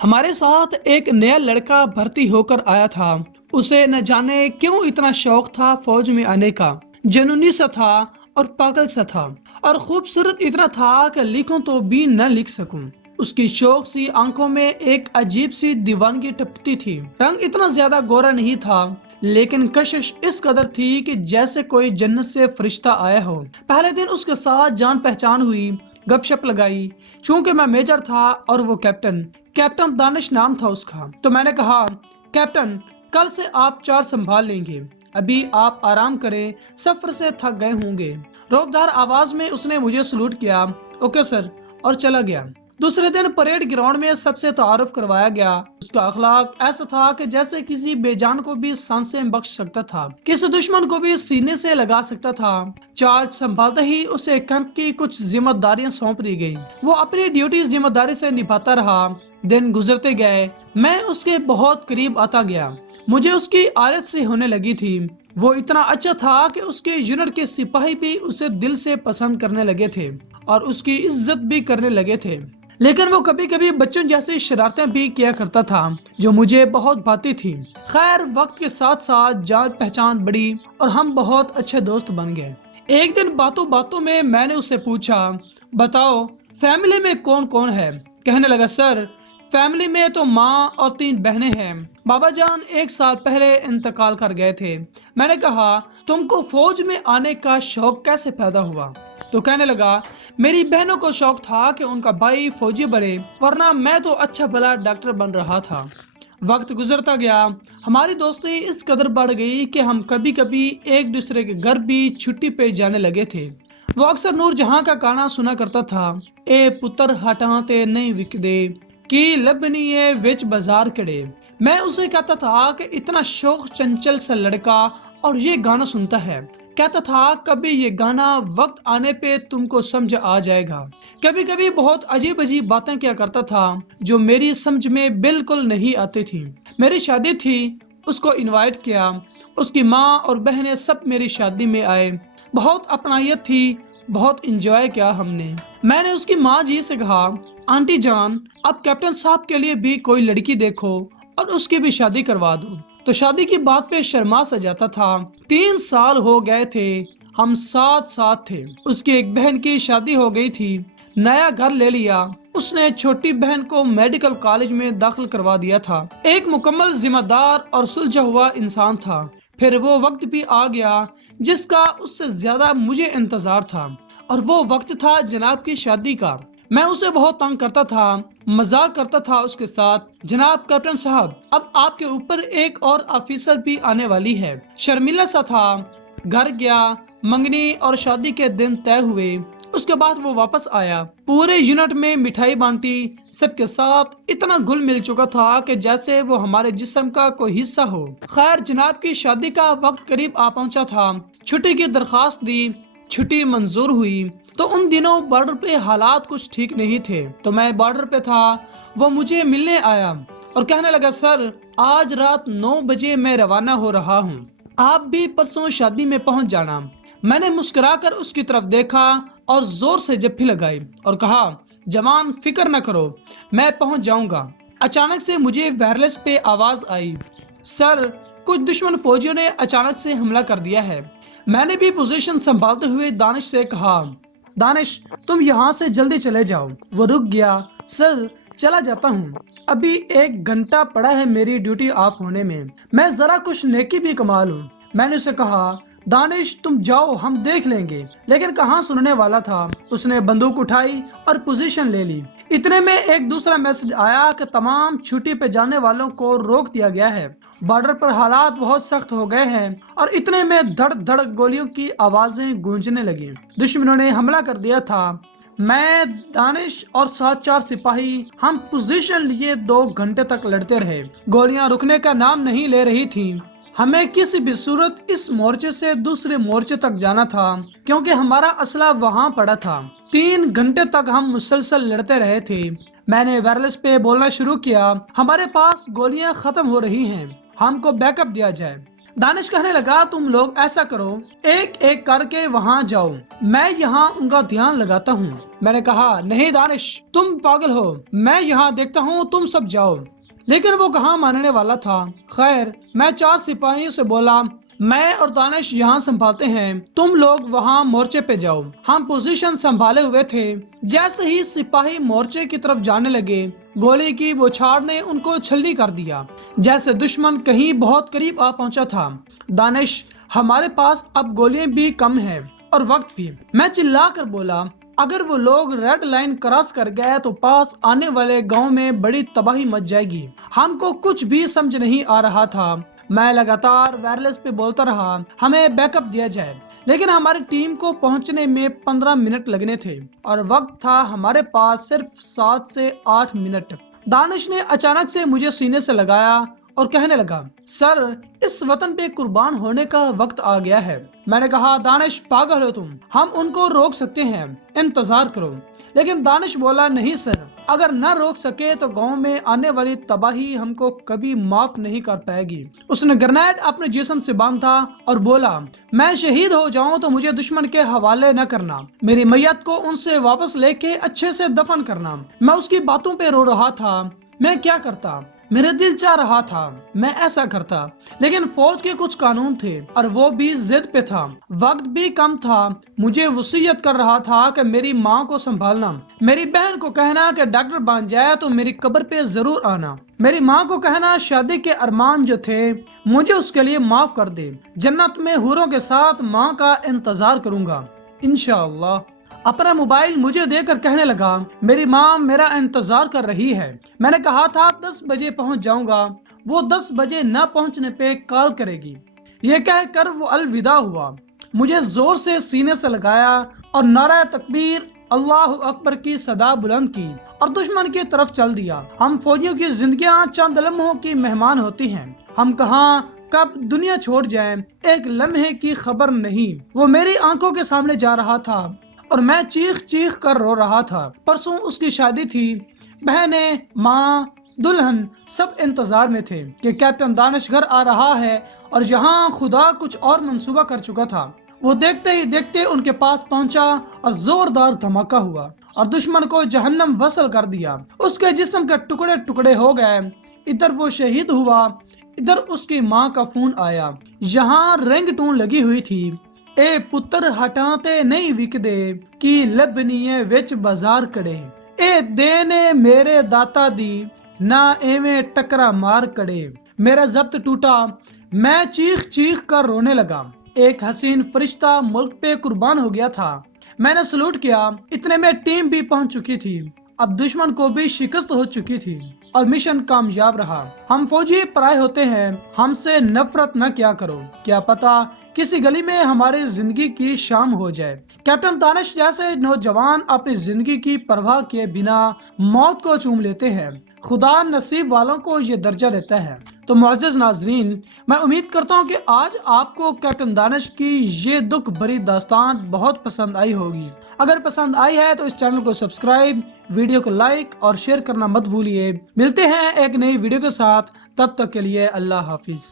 ہمارے ساتھ ایک نیا لڑکا بھرتی ہو کر آیا تھا۔ اسے نہ جانے کیوں اتنا شوق تھا فوج میں آنے کا۔ جنونی سا تھا اور پاگل سا تھا، اور خوبصورت اتنا تھا کہ لکھوں تو بھی نہ لکھ سکوں۔ اس کی شوق سی آنکھوں میں ایک عجیب سی دیوانگی ٹپکتی تھی۔ رنگ اتنا زیادہ گورا نہیں تھا، لیکن کشش اس قدر تھی کہ جیسے کوئی جنت سے فرشتہ آیا ہو۔ پہلے دن اس کے ساتھ جان پہچان ہوئی، گپ شپ لگائی۔ چونکہ میں میجر تھا اور وہ کیپٹن دانش نام تھا اس کا، تو میں نے کہا، کیپٹن کل سے آپ چارج سنبھال لیں گے، ابھی آپ آرام کریں، سفر سے تھک گئے ہوں گے۔ روبدار آواز میں اس نے مجھے سلوٹ کیا، اوکے سر، اور چلا گیا۔ دوسرے دن پریڈ گراؤنڈ میں سب سے تعارف کروایا گیا۔ اس کا اخلاق ایسا تھا کہ جیسے کسی بے جان کو بھی سانسیں بخش سکتا تھا، کسی دشمن کو بھی سینے سے لگا سکتا تھا۔ چارج سنبھالتے ہی اسے کیمپ کی کچھ ذمہ داریاں سونپ دی گئی۔ وہ اپنی ڈیوٹی ذمہ داری سے نبھاتا رہا۔ دن گزرتے گئے، میں اس کے بہت قریب آتا گیا۔ مجھے اس کی عادت سے ہونے لگی تھی۔ وہ اتنا اچھا تھا کہ اس کے یونٹ کے سپاہی بھی اسے دل سے پسند کرنے لگے تھے اور اس کی عزت بھی کرنے لگے تھے۔ لیکن وہ کبھی کبھی بچوں جیسی شرارتیں بھی کیا کرتا تھا جو مجھے بہت بھاتی تھی۔ خیر، وقت کے ساتھ ساتھ جان پہچان بڑھی اور ہم بہت اچھے دوست بن گئے۔ ایک دن باتوں باتوں میں نے اسے پوچھا، بتاؤ فیملی میں کون کون ہے؟ کہنے لگا، سر فیملی میں تو ماں اور 3 بہنیں ہیں، بابا جان 1 سال پہلے انتقال کر گئے تھے۔ میں نے کہا، تم کو فوج میں آنے کا شوق کیسے پیدا ہوا؟ تو کہنے لگا، میری بہنوں کو شوق تھا کہ ان کا بھائی فوجی بنے، ورنہ میں تو اچھا بھلا ڈاکٹر بن رہا تھا۔ وقت گزرتا گیا، ہماری دوستی اس قدر بڑھ گئی کہ ہم کبھی کبھی ایک دوسرے کے گھر بھی چھٹی پہ جانے لگے تھے۔ وہ اکثر نور جہاں کا گانا سنا کرتا تھا، اے پتر ہٹاں تے نہیں وکدے کی لبنیے وچ بازار کڑے۔ میں اسے کہتا تھا کہ اتنا شوق چنچل سا لڑکا اور یہ گانا سنتا ہے۔ کہتا تھا، کبھی یہ گانا وقت آنے پہ تم کو سمجھ آ جائے گا۔ کبھی کبھی بہت عجیب عجیب باتیں کیا کرتا تھا جو میری سمجھ میں بالکل نہیں آتی تھی۔ میری شادی تھی، اس کو انوائٹ کیا، اس کی ماں اور بہنیں سب میری شادی میں آئے۔ بہت اپنائیت تھی، بہت انجوائے کیا ہم نے۔ میں نے اس کی ماں جی سے کہا، آنٹی جان اب کیپٹن صاحب کے لیے بھی کوئی لڑکی دیکھو اور اس کی بھی شادی کروا دو۔ تو شادی کی بات پہ شرما سا جاتا تھا۔ 3 سال ہو گئے تھے، ہم ساتھ تھے۔ اس کی ایک بہن کی شادی ہو گئی تھی، نیا گھر لے لیا۔ اس نے چھوٹی بہن کو میڈیکل کالج میں داخل کروا دیا تھا۔ ایک مکمل ذمہ دار اور سلجھا ہوا انسان تھا۔ پھر وہ وقت بھی آ گیا جس کا اس سے زیادہ مجھے انتظار تھا، اور وہ وقت تھا جناب کی شادی کا۔ میں اسے بہت تنگ کرتا تھا، مذاق کرتا تھا اس کے ساتھ، جناب کیپٹن صاحب اب آپ کے اوپر ایک اور آفیسر بھی آنے والی ہے۔ شرمیلا سا تھا۔ گھر گیا، منگنی اور شادی کے دن طے ہوئے۔ اس کے بعد وہ واپس آیا، پورے یونٹ میں مٹھائی بانٹی، سب کے ساتھ اتنا گھل مل چکا تھا کہ جیسے وہ ہمارے جسم کا کوئی حصہ ہو۔ خیر، جناب کی شادی کا وقت قریب آ پہنچا تھا۔ چھٹی کی درخواست دی، چھٹی منظور ہوئی۔ تو ان دنوں بارڈر پہ حالات کچھ ٹھیک نہیں تھے، تو میں بارڈر پہ تھا۔ وہ مجھے ملنے آیا اور کہنے لگا، سر آج رات 9 بجے میں روانہ ہو رہا ہوں، آپ بھی پرسوں شادی میں پہنچ جانا۔ میں نے مسکرا کر اس کی طرف دیکھا اور زور سے جپھی لگائی اور کہا، جوان فکر نہ کرو، میں پہنچ جاؤں گا۔ اچانک سے مجھے وائرلیس پہ آواز آئی، سر کچھ دشمن فوجیوں نے اچانک سے حملہ کر دیا ہے۔ میں نے بھی پوزیشن سنبھالتے ہوئے دانش سے کہا، دانش تم یہاں سے جلدی چلے جاؤ۔ وہ رک گیا، سر چلا جاتا ہوں، ابھی 1 گھنٹہ پڑا ہے میری ڈیوٹی آف ہونے میں ذرا کچھ نیکی بھی کما لوں۔ میں نے اسے کہا، دانش تم جاؤ، ہم دیکھ لیں گے۔ لیکن کہاں سننے والا تھا، اس نے بندوق اٹھائی اور پوزیشن لے لی۔ اتنے میں ایک دوسرا میسج آیا کہ تمام چھٹی پہ جانے والوں کو روک دیا گیا ہے، بارڈر پر حالات بہت سخت ہو گئے ہیں۔ اور اتنے میں دھڑ دھڑ گولیوں کی آوازیں گونجنے لگیں، دشمنوں نے حملہ کر دیا تھا۔ میں، دانش اور 7-4 سپاہی ہم پوزیشن لیے 2 گھنٹے تک لڑتے رہے۔ گولیاں رکنے کا نام نہیں لے رہی تھیں۔ ہمیں کسی بھی صورت اس مورچے سے دوسرے مورچے تک جانا تھا، کیونکہ ہمارا اسلحہ وہاں پڑا تھا۔ 3 گھنٹے تک ہم مسلسل لڑتے رہے تھے۔ میں نے وائرلیس پہ بولنا شروع کیا، ہمارے پاس گولیاں ختم ہو رہی ہیں، ہم کو بیک اپ دیا جائے۔ دانش کہنے لگا تم لوگ ایسا کرو، ایک ایک کر کے وہاں جاؤ، میں یہاں ان کا دھیان لگاتا ہوں۔ میں نے کہا نہیں دانش، تم پاگل ہو، میں یہاں دیکھتا ہوں، تم سب جاؤ۔ لیکن وہ کہاں ماننے والا تھا۔ خیر، میں 4 سپاہیوں سے بولا میں اور دانش یہاں سنبھالتے ہیں، تم لوگ وہاں مورچے پہ جاؤ۔ ہم پوزیشن سنبھالے ہوئے تھے، جیسے ہی سپاہی مورچے کی طرف جانے لگے، گولی کی بوچھار نے ان کو چھلنی کر دیا، جیسے دشمن کہیں بہت قریب آ پہنچا تھا۔ دانش، ہمارے پاس اب گولیاں بھی کم ہیں اور وقت بھی۔ میں چلا کر بولا اگر وہ لوگ ریڈ لائن کراس کر گئے تو پاس آنے والے گاؤں میں بڑی تباہی مچ جائے گی۔ ہم کو کچھ بھی سمجھ نہیں آ رہا تھا۔ میں لگاتار وائرلیس پہ بولتا رہا ہمیں بیک اپ دیا جائے، لیکن ہماری ٹیم کو پہنچنے میں 15 منٹ لگنے تھے اور وقت تھا ہمارے پاس صرف 7 سے 8 منٹ۔ دانش نے اچانک سے مجھے سینے سے لگایا اور کہنے لگا سر، اس وطن پہ قربان ہونے کا وقت آ گیا ہے۔ میں نے کہا دانش پاگل ہو تم، ہم ان کو روک سکتے ہیں، انتظار کرو۔ لیکن دانش بولا نہیں سر، اگر نہ روک سکے تو گاؤں میں آنے والی تباہی ہم کو کبھی معاف نہیں کر پائے گی۔ اس نے گرنیڈ اپنے جسم سے باندھا اور بولا میں شہید ہو جاؤں تو مجھے دشمن کے حوالے نہ کرنا، میری میت کو ان سے واپس لے کے اچھے سے دفن کرنا۔ میں اس کی باتوں پہ رو رہا تھا۔ میں کیا کرتا؟ میرے دل چاہ رہا تھا میں ایسا کرتا، لیکن فوج کے کچھ قانون تھے اور وہ بھی ضد پہ تھا، وقت بھی کم تھا۔ مجھے وصیت کر رہا تھا کہ میری ماں کو سنبھالنا، میری بہن کو کہنا کہ ڈاکٹر بن جائے تو میری قبر پہ ضرور آنا، میری ماں کو کہنا شادی کے ارمان جو تھے مجھے اس کے لیے معاف کر دے، جنت میں حوروں کے ساتھ ماں کا انتظار کروں گا انشاءاللہ۔ اپنا موبائل مجھے دے کر کہنے لگا میری ماں میرا انتظار کر رہی ہے، میں نے کہا تھا 10 بجے پہنچ جاؤں گا، وہ 10 بجے نہ پہنچنے پہ کال کرے گی۔ یہ کہہ کر وہ الوداع ہوا، مجھے زور سے سینے سے لگایا اور نعرہ تکبیر اللہ اکبر کی صدا بلند کی اور دشمن کی طرف چل دیا۔ ہم فوجیوں کی زندگیاں چند لمحوں کی مہمان ہوتی ہیں، ہم کہاں کب دنیا چھوڑ جائیں ایک لمحے کی خبر نہیں۔ وہ میری آنکھوں کے سامنے جا رہا تھا اور میں چیخ چیخ کر رو رہا تھا۔ پرسوں اس کی شادی تھی، بہنیں، ماں، دلہن سب انتظار میں تھے کہ کیپٹن دانش گھر آ رہا ہے، اور یہاں خدا کچھ اور منصوبہ کر چکا تھا۔ وہ دیکھتے ہی دیکھتے ان کے پاس پہنچا اور زوردار دھماکہ ہوا اور دشمن کو جہنم وصل کر دیا۔ اس کے جسم کے ٹکڑے ٹکڑے ہو گئے، ادھر وہ شہید ہوا، ادھر اس کی ماں کا فون آیا، یہاں رنگ ٹون لگی ہوئی تھی اے پتر ہٹاتے نہیں وکدے کی لبنیے وچ بازار کڑے، اے دینے میرے داتا دی نہ ایویں ٹکرا مار کڑے۔ میرا ضبط ٹوٹا، میں چیخ چیخ کر رونے لگا۔ ایک حسین فرشتہ ملک پہ قربان ہو گیا تھا۔ میں نے سلوٹ کیا، اتنے میں ٹیم بھی پہنچ چکی تھی، اب دشمن کو بھی شکست ہو چکی تھی اور مشن کامیاب رہا۔ ہم فوجی پرائے ہوتے ہیں، ہم سے نفرت نہ کیا کرو، کیا پتا کسی گلی میں ہماری زندگی کی شام ہو جائے۔ کیپٹن دانش جیسے نوجوان اپنی زندگی کی پرواہ کیے بنا موت کو چوم لیتے ہیں، خدا نصیب والوں کو یہ درجہ دیتا ہے۔ تو معزز ناظرین، میں امید کرتا ہوں کہ آج آپ کو کیپٹن دانش کی یہ دکھ بھری داستان بہت پسند آئی ہوگی۔ اگر پسند آئی ہے تو اس چینل کو سبسکرائب، ویڈیو کو لائک اور شیئر کرنا مت بھولیے۔ ملتے ہیں ایک نئی ویڈیو کے ساتھ، تب تک کے لیے اللہ حافظ۔